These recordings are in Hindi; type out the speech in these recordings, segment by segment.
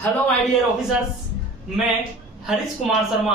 हेलो माय डियर ऑफिसर्स, मैं हरीश कुमार शर्मा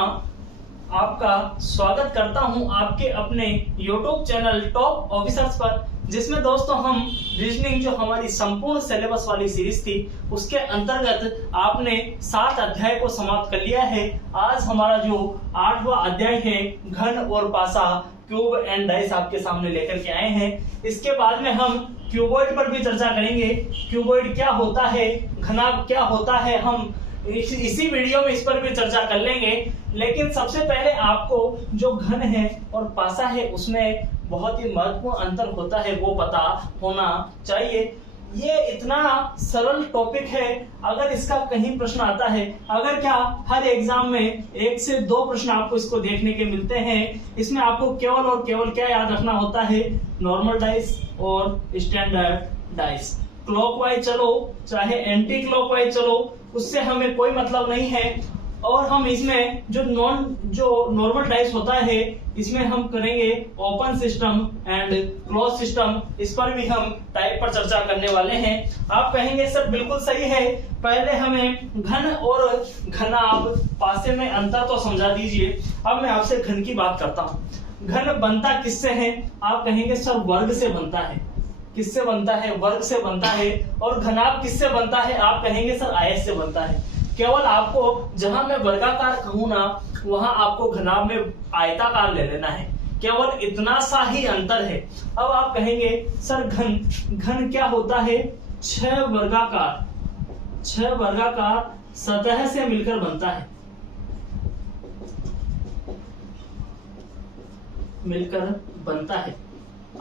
आपका स्वागत करता हूं आपके अपने यूट्यूब चैनल टॉप ऑफिसर्स पर, जिसमें दोस्तों हम रीजनिंग जो हमारी संपूर्ण सिलेबस वाली सीरीज थी उसके अंतर्गत आपने 7 अध्याय को समाप्त कर लिया है। आज हमारा जो 8वां अध्याय है घन और पासा क्यूब एंड डाइस आपके सामने लेकर के आए हैं। इसके बाद में हम क्यूबॉइड पर भी चर्चा करेंगे। क्यूबॉइड क्या होता है, घनाभ क्या होता है, हम इसी वीडियो में इस पर भी चर्चा कर लेंगे। लेकिन सबसे पहले आपको जो घन है और पासा है उसमें बहुत ही महत्वपूर्ण अंतर होता है वो पता होना चाहिए। ये इतना सरल टॉपिक है, अगर इसका कहीं प्रश्न आता है, अगर क्या हर एग्जाम में 1 से 2 प्रश्न आपको इसको देखने के मिलते हैं, इसमें आपको केवल और केवल क्या याद रखना होता है, नॉर्मल डाइस और स्टैंडर्ड डाइस। क्लॉकवाइज चलो चाहे एंटी क्लॉकवाइज चलो, उससे हमें कोई मतलब नहीं है। और हम इसमें जो नॉर्मल डाइस होता है इसमें हम करेंगे open system and close system, इस पर भी हम टाइप पर चर्चा करने वाले हैं। आप कहेंगे सर बिल्कुल सही है, पहले हमें घन और घनाभ पासे में अंतर तो समझा दीजिए। अब मैं आपसे घन की बात करता हूँ। घन बनता किससे है? आप कहेंगे सर वर्ग से बनता है। किससे बनता है? वर्ग से बनता है। और घनाभ किससे बनता है? आप कहेंगे सर आयत से बनता है। केवल आपको जहां मैं वर्गाकार कहूं ना वहां आपको घनाभ में आयताकार ले लेना है, केवल इतना सा ही अंतर है। अब आप कहेंगे सर घन क्या होता है? 6 वर्गाकार सतह से मिलकर बनता है,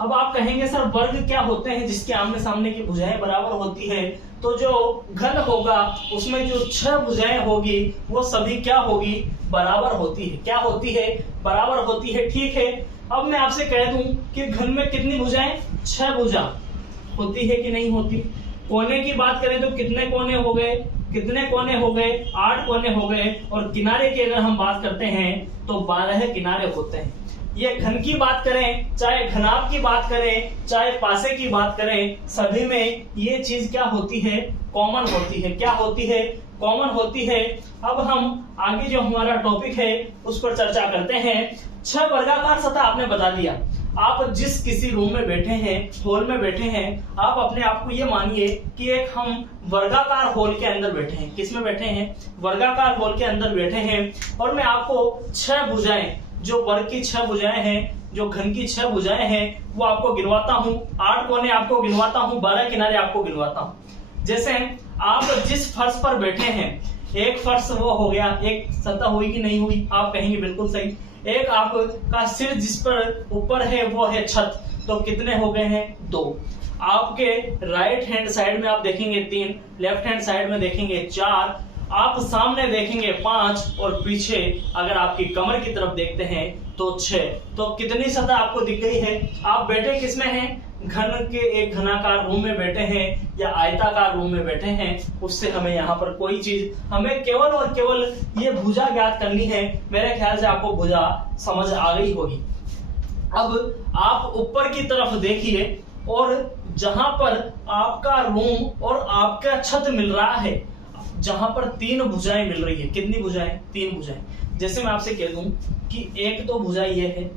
अब आप कहेंगे सर वर्ग क्या होते हैं? जिसके आमने सामने की भुजाएं बराबर होती है। तो जो घन होगा उसमें जो 6 भुजाएं होगी वो सभी क्या होगी? बराबर होती है। क्या होती है? बराबर होती है। ठीक है, अब मैं आपसे कह दूं कि घन में कितनी भुजाएं? 6 भुजा होती है कि नहीं होती? कोने की बात करें तो कितने कोने हो गए? 8 कोने हो गए। और किनारे की अगर हम बात करते हैं तो 12 किनारे होते हैं। ये घन की बात करें, चाहे घनाभ की बात करें, चाहे पासे की बात करें, सभी में ये चीज क्या होती है? कॉमन होती है। क्या होती है? कॉमन होती है। अब हम आगे जो हमारा टॉपिक है उस पर चर्चा करते हैं। 6 वर्गाकार सतह आपने बता दिया। आप जिस किसी रूम में बैठे हैं, हॉल में बैठे हैं, आप अपने आप को ये मानिए कि एक हम वर्गाकार हॉल के अंदर बैठे हैं। किस में बैठे हैं? वर्गाकार हॉल के अंदर बैठे हैं। और मैं आपको 6 भुजाएं, जो वर्ग की 6 भुजाएं हैं, जो घन की 6 भुजाएं हैं, वो आपको गिनवाता हूं। 8 कोने आपको गिनवाता हूं, 12 किनारे आपको गिनवाता हूं। जैसे आप जिस फर्श पर बैठे हैं, एक फर्श वो हो गया, एक सतह हुई कि नहीं हुई? आप कहेंगे बिल्कुल सही। एक आपका सिर जिस पर ऊपर है वो है छत, तो कितने हो गए हैं? 2। आपके राइट हैंड साइड में आप देखेंगे 3, लेफ्ट हैंड साइड में देखेंगे 4, आप सामने देखेंगे 5 और पीछे अगर आपकी कमर की तरफ देखते हैं तो 6। तो कितनी सतह आपको दिख गई है? आप बैठे किसमें हैं? घन के एक घनाकार रूम में बैठे हैं या आयताकार रूम में बैठे हैं। उससे हमें यहाँ पर कोई चीज, हमें केवल और केवल ये भुजा ज्ञात करनी है। मेरे ख्याल से आपको भुजा समझ आ गई होगी। अब आप ऊपर की तरफ देखिए और जहां पर आपका रूम और आपका छत मिल रहा है, जहां पर 3 भुजाएं मिल रही है। कितनी भुजाएं? 3 भुजाएं। जैसे मैं आपसे कह दूं कि एक तो भुजा ये है,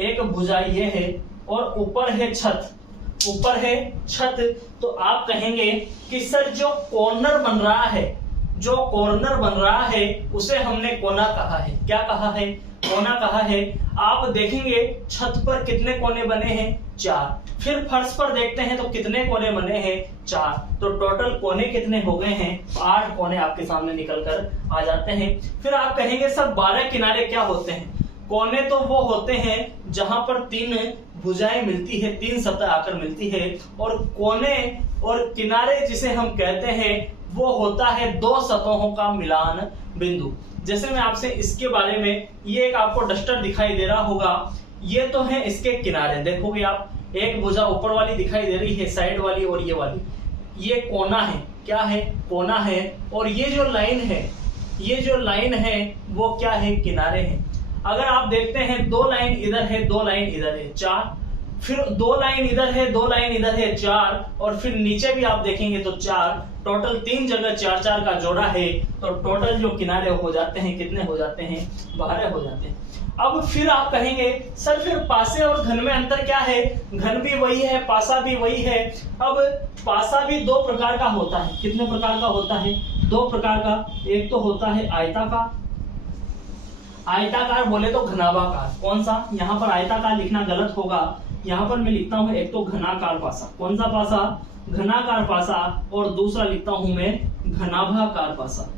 एक भुजा ये है और ऊपर है छत, तो आप कहेंगे कि सर जो कॉर्नर बन रहा है उसे हमने कोना कहा है। क्या कहा है? कोना कहा है। आप देखेंगे छत पर कितने कोने बने हैं? 4। फिर फर्श पर देखते हैं तो कितने कोने बने हैं? 4। तो टोटल कोने कितने हो गए हैं? 8 कोने आपके सामने निकल कर आ जाते हैं। फिर आप कहेंगे सर 12 किनारे क्या होते हैं? कोने तो वो होते हैं जहां पर 3 भुजाएं मिलती है, 3 सतह आकर मिलती है। और कोने और किनारे जिसे हम कहते हैं वो होता है 2 सतहों का मिलान बिंदु। जैसे मैं आपसे इसके बारे में, ये एक आपको डस्टर दिखाई दे रहा होगा, ये तो है इसके किनारे। देखोगे आप, एक भुजा ऊपर वाली दिखाई दे रही है, साइड वाली और ये वाली, ये कोना है। क्या है? कोना है। और ये जो लाइन है वो क्या है? किनारे हैं। अगर आप देखते हैं 2 लाइन इधर है, 2 लाइन इधर है, 4। फिर 2 लाइन इधर है, 2 लाइन इधर है, 4, और फिर नीचे भी आप देखेंगे तो 4, टोटल 3 जगह 4-4 का जोड़ा है। तो टोटल जो किनारे हो जाते हैं कितने हो जाते हैं, 12 हो जाते हैं। अब फिर आप कहेंगे सर फिर पासे और घन में अंतर क्या है, घन भी वही है, पासा भी वही है। अब पासा भी 2 प्रकार का होता है। कितने प्रकार का होता है, 2 प्रकार का। एक तो होता है आयताकार, आयताकार बोले तो घनाभाकार। कौन सा, यहाँ पर आयताकार लिखना गलत होगा, यहाँ पर मैं लिखता हूँ एक तो घनाकार पासा। कौन सा पासा, घनाकार पासा, और दूसरा लिखता हूं मैं घनाभाकार पासा।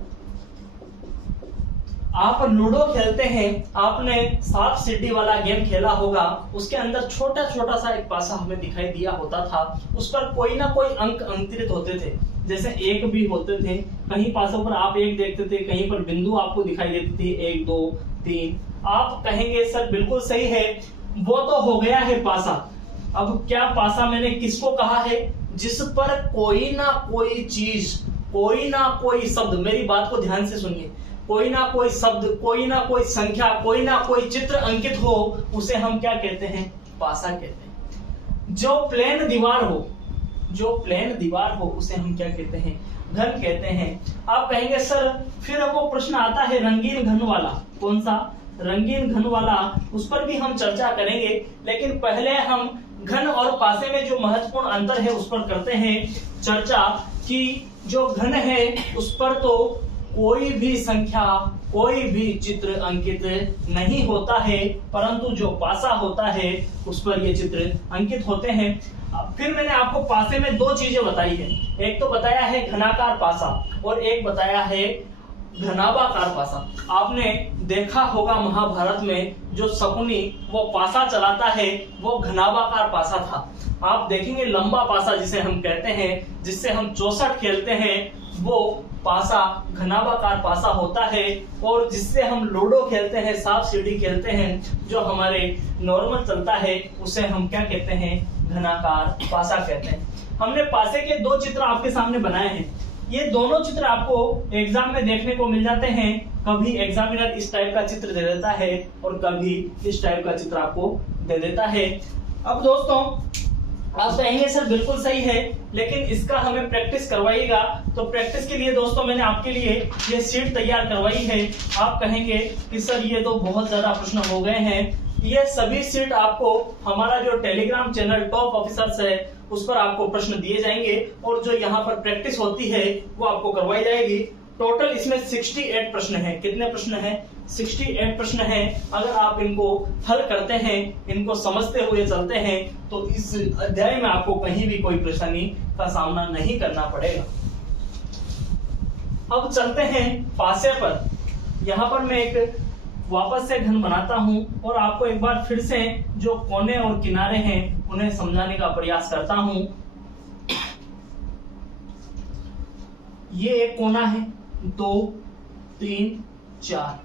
आप लूडो खेलते हैं, आपने सांप सीढ़ी वाला गेम खेला होगा, उसके अंदर छोटा छोटा सा एक पासा हमें दिखाई दिया होता था, उस पर कोई ना कोई अंक अंकित होते थे, जैसे 1 भी होते थे, कहीं पासों पर आप 1 देखते थे, कहीं पर बिंदु आपको दिखाई देती थी 1 2 3। आप कहेंगे सर बिल्कुल सही है, वो तो हो गया है पासा। अब क्या पासा मैंने किसको कहा है, जिस पर कोई ना कोई चीज, कोई ना कोई शब्द, मेरी बात को ध्यान से सुनिए, कोई ना कोई शब्द, कोई ना कोई संख्या, कोई ना कोई चित्र अंकित हो, उसे हम क्या कहते हैं, पासा कहते हैं। जो प्लेन दीवार हो, जो प्लेन दीवार हो उसे हम क्या कहते हैं, घन कहते हैं। आप कहेंगे सर फिर वो प्रश्न आता है रंगीन घन वाला। कौन सा, रंगीन घन वाला, उस पर भी हम चर्चा करेंगे, लेकिन पहले हम घन और पासे में जो महत्वपूर्ण अंतर है उस पर करते हैं चर्चा। कि जो घन है उस पर तो कोई भी संख्या, कोई भी चित्र अंकित नहीं होता है, परंतु जो पासा होता है उस पर ये चित्र अंकित होते हैं। फिर मैंने आपको पासे में 2 चीजें बताई है, एक तो बताया है घनाकार पासा और एक बताया है घनाभाकार पासा। आपने देखा होगा महाभारत में जो शकुनी वो पासा चलाता है वो घनाभाकार पासा था। आप देखेंगे लंबा पासा जिसे हम कहते हैं, जिससे हम 64 खेलते हैं, वो पासा घनाभाकार पासा होता है। और जिससे हम लूडो खेलते हैं, सांप सीढ़ी खेलते हैं, जो हमारे नॉर्मल चलता है, उसे हम क्या कहते हैं, घनाकार पासा कहते हैं। हमने पासे के 2 चित्र आपके सामने बनाए हैं। ये दोनों चित्र आपको एग्जाम में देखने को मिल जाते हैं। कभी एग्जामिनर इस टाइप का चित्र दे देता है और कभी इस टाइप का चित्र आपको दे देता है। अब दोस्तों आप कहेंगे सर बिल्कुल सही है, लेकिन इसका हमें प्रैक्टिस करवाइएगा। तो प्रैक्टिस के लिए दोस्तों मैंने आपके लिए ये शीट तैयार करवाई है। आप कहेंगे कि सर ये तो बहुत ज्यादा प्रश्न हो गए हैं। ये सभी शीट आपको हमारा जो टेलीग्राम चैनल टॉप ऑफिसर्स है उस पर आपको प्रश्न दिए जाएंगे, और जो यहाँ पर प्रैक्टिस होती है वो आपको करवाई जाएगी। टोटल इसमें 68 प्रश्न हैं। कितने प्रश्न हैं, 68 प्रश्न हैं। अगर आप इनको हल करते हैं, इनको समझते हुए चलते हैं, तो इस अध्याय में आपको कहीं भी कोई परेशानी का सामना नहीं करना पड़ेगा। अब चलते हैं पासे पर। यहाँ पर मैं एक वापस से घन बनाता हूं और आपको एक बार फिर से जो कोने और किनारे हैं उन्हें समझाने का प्रयास करता हूं। ये एक कोना है, 2 3 4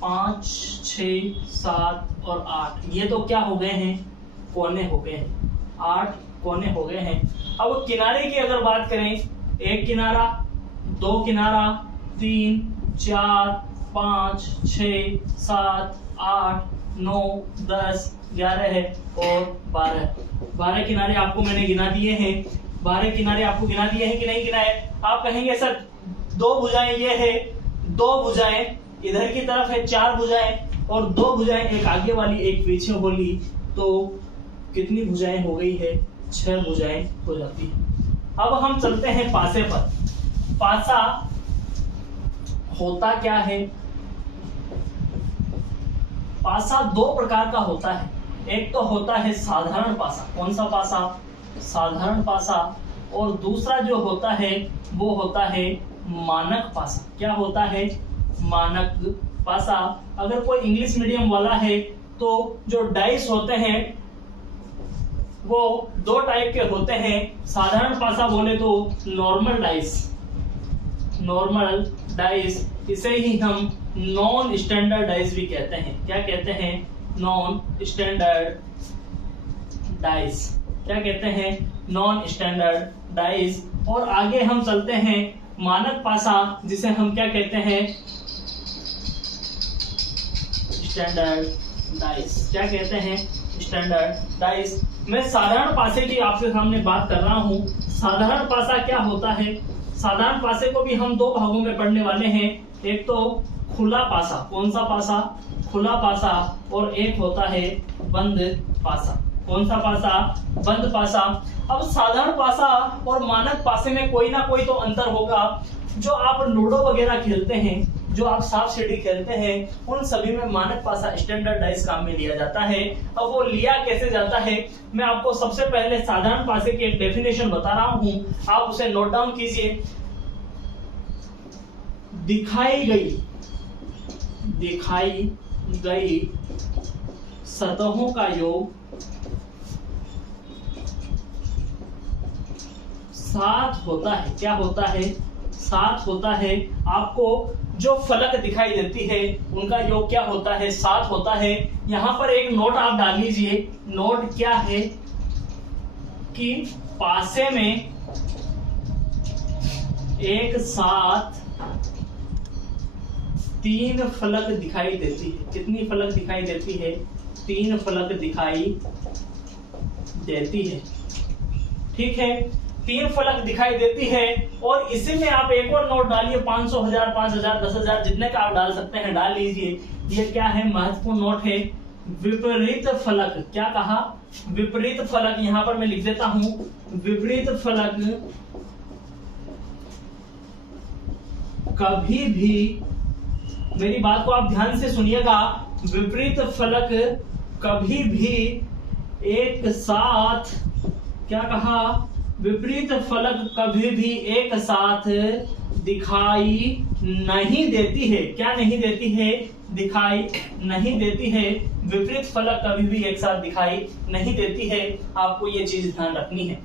5 6 7 और 8। ये तो क्या हो गए हैं, कोने हो गए हैं। 8 कोने हो गए हैं। अब किनारे की अगर बात करें, 1 किनारा, 2 किनारा, 3 4 5 6 7 8 9 10 11 है और 12 किनारे आपको मैंने गिना दिए हैं। 12 किनारे आपको गिना दिए हैं कि नहीं गिनाए। आप कहेंगे सर 2 भुजाएं ये है, 2 भुजाएं इधर की तरफ है, 4 भुजाएं और 2 भुजाएं, एक आगे वाली एक पीछे वाली, तो कितनी भुजाएं हो गई है, 6 भुजाएं हो जाती है। अब हम चलते हैं पासे पर। पासा होता क्या है, पासा 2 प्रकार का होता है। एक तो होता है साधारण पासा। कौन सा पासा, साधारण पासा। और दूसरा जो होता है वो होता है मानक पासा। क्या होता है, मानक पासा। अगर कोई इंग्लिश मीडियम वाला है तो जो डाइस होते हैं वो 2 टाइप के होते हैं। साधारण पासा बोले तो नॉर्मल डाइस, नॉर्मल डाइस, इसे ही हम नॉन स्टैंडर्ड डाइस भी कहते हैं। क्या कहते हैं, नॉन स्टैंडर्ड डाइस। क्या कहते हैं, नॉन स्टैंडर्ड डाइस। और आगे हम चलते हैं मानक पासा, जिसे हम क्या कहते हैं, स्टैंडर्ड डाइस। क्या कहते हैं, स्टैंडर्ड डाइस। मैं साधारण पासे की आपके सामने बात कर रहा हूं। साधारण पासा क्या होता है? साधारण पासे को भी हम दो भागों में पढ़ने वाले हैं। एक तो खुला पासा, कौन सा पासा? खुला पासा, और एक होता है बंद पासा। कौन सा पासा? बंद पासा। अब साधारण पासा और मानक पासे में कोई ना कोई तो अंतर होगा। जो आप लूडो वगैरह खेलते हैं, जो आप सांप सीढ़ी खेलते हैं, उन सभी में मानक पासा स्टैंडर्ड डाइस काम में लिया जाता है। अब वो लिया कैसे जाता है, मैं आपको सबसे पहले साधारण पासे की एक डेफिनेशन बता रहा हूं, आप उसे नोट डाउन कीजिए। दिखाई गई सतहों का योग 7 होता है। क्या होता है? 7 होता है। आपको जो फलक दिखाई देती है उनका योग क्या होता है? 7 होता है। यहां पर एक नोट आप डाल लीजिए। नोट क्या है कि पासे में एक साथ 3 फलक दिखाई देती है। कितनी फलक दिखाई देती है? 3 फलक दिखाई देती है। ठीक है, 3 फलक दिखाई देती है। और इसी में आप एक और नोट डालिए, 500, 1000, 5000, 10,000, जितने का आप डाल सकते हैं डाल लीजिए। ये क्या है? महत्वपूर्ण नोट है। विपरीत फलक। क्या कहा? विपरीत फलक। यहां पर मैं लिख देता हूं, विपरीत फलक कभी भी, मेरी बात को आप ध्यान से सुनिएगा, विपरीत फलक कभी भी एक साथ, क्या कहा? विपरीत फलक कभी भी एक साथ दिखाई नहीं देती है। क्या नहीं देती है? दिखाई नहीं देती है। विपरीत फलक कभी भी एक साथ दिखाई नहीं देती है। आपको ये चीज ध्यान रखनी है।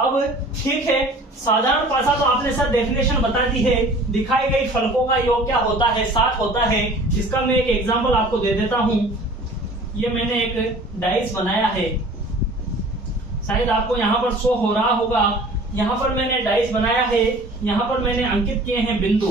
अब ठीक है, साधारण पासा तो आपने सर डेफिनेशन बता दी है। दिखाई गई फलकों का योग क्या होता है? 7 होता है। इसका मैं एक एग्जांपल आपको दे देता हूं। ये मैंने एक डाइस बनाया है, शायद आपको यहाँ पर शो हो रहा होगा। यहाँ पर मैंने डाइस बनाया है, यहाँ पर मैंने अंकित किए हैं बिंदु।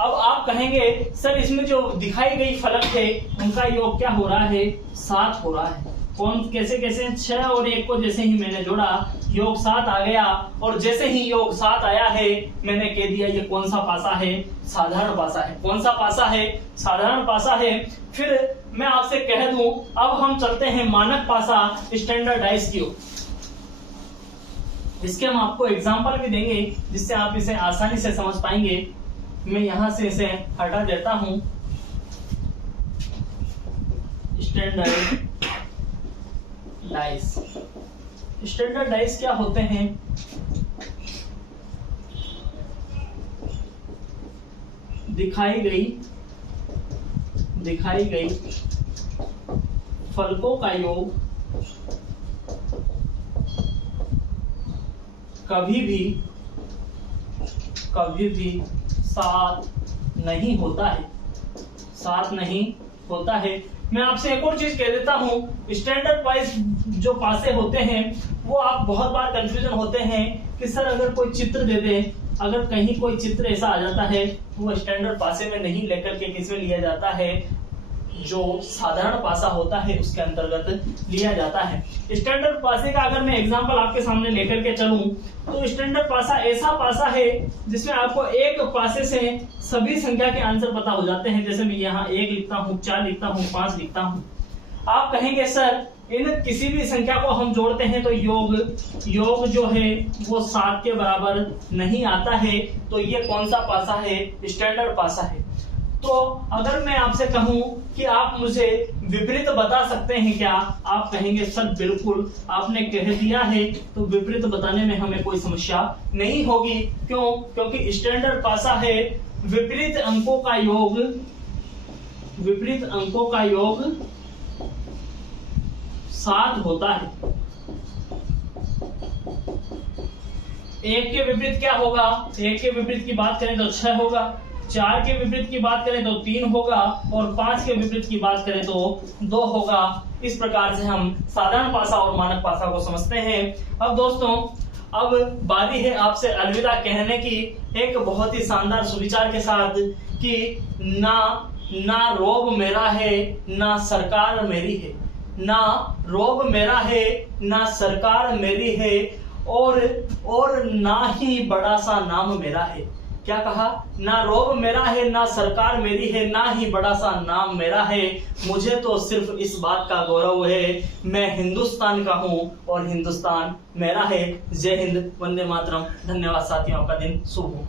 अब आप कहेंगे सर इसमें जो दिखाई गई फलक है उनका योग क्या हो रहा है? 7 हो रहा है। कौन कैसे? 6 और 1 को जैसे ही मैंने जोड़ा योग 7 आ गया। और जैसे ही योग 7 आया है मैंने कह दिया ये कौन सा पासा है? साधारण पासा है। कौन सा पासा है? साधारण पासा है। फिर मैं आपसे कह दूं, अब हम चलते हैं मानक पासा स्टैंडर्डाइज की ओर। इसके हम आपको एग्जाम्पल भी देंगे जिससे आप इसे आसानी से समझ पाएंगे। मैं यहां से इसे हटा देता हूं। Standard dice. स्टैंडर्ड डाइस क्या होते हैं? दिखाई गई फलकों का योग कभी भी 7 नहीं होता है। 7 नहीं होता है। मैं आपसे एक और चीज कह देता हूं, स्टैंडर्ड वाइज जो पासे होते हैं वो आप बहुत बार कंफ्यूजन होते हैं कि सर अगर कोई चित्र दे दे, अगर कहीं कोई चित्र ऐसा आ जाता है वो स्टैंडर्ड पासे में नहीं लेकर के किस में लिया जाता है? जो साधारण पासा होता है उसके अंतर्गत लिया जाता है। स्टैंडर्ड पासे का अगर मैं एग्जांपल आपके सामने लेकर के चलूं तो स्टैंडर्ड पासा ऐसा पासा है जिसमें आपको एक पासे से सभी संख्या के आंसर पता हो जाते हैं। जैसे मैं यहाँ 1 लिखता हूँ, 4 लिखता हूँ, 5 लिखता हूँ। आप कहेंगे सर इन किसी भी संख्या को हम जोड़ते हैं तो योग जो है वो 7 के बराबर नहीं आता है, तो ये कौन सा पासा है? स्टैंडर्ड पासा है। तो अगर मैं आपसे कहूं कि आप मुझे विपरीत बता सकते हैं क्या? आप कहेंगे सर बिल्कुल, आपने कह दिया है तो विपरीत बताने में हमें कोई समस्या नहीं होगी। क्यों? क्योंकि स्टैंडर्ड पासा है। विपरीत अंकों का योग 7 होता है। 1 के विपरीत क्या होगा? 1 के विपरीत की बात करें तो 6 होगा, 4 के विपरीत की बात करें तो 3 होगा, और 5 के विपरीत की बात करें तो 2 होगा। इस प्रकार से हम साधारण पासा और मानक पासा को समझते हैं। अब दोस्तों, अब बारी है आपसे अलविदा कहने की, एक बहुत ही शानदार सुविचार के साथ कि ना रोब मेरा है ना सरकार मेरी है। ना रोब मेरा है, ना सरकार मेरी है, और ना ही बड़ा सा नाम मेरा है। क्या कहा? ना रोब मेरा है, ना सरकार मेरी है, ना ही बड़ा सा नाम मेरा है। मुझे तो सिर्फ इस बात का गौरव है, मैं हिंदुस्तान का हूँ और हिंदुस्तान मेरा है। जय हिंद, वंदे मातरम। धन्यवाद साथियों, आपका दिन शुभ हो।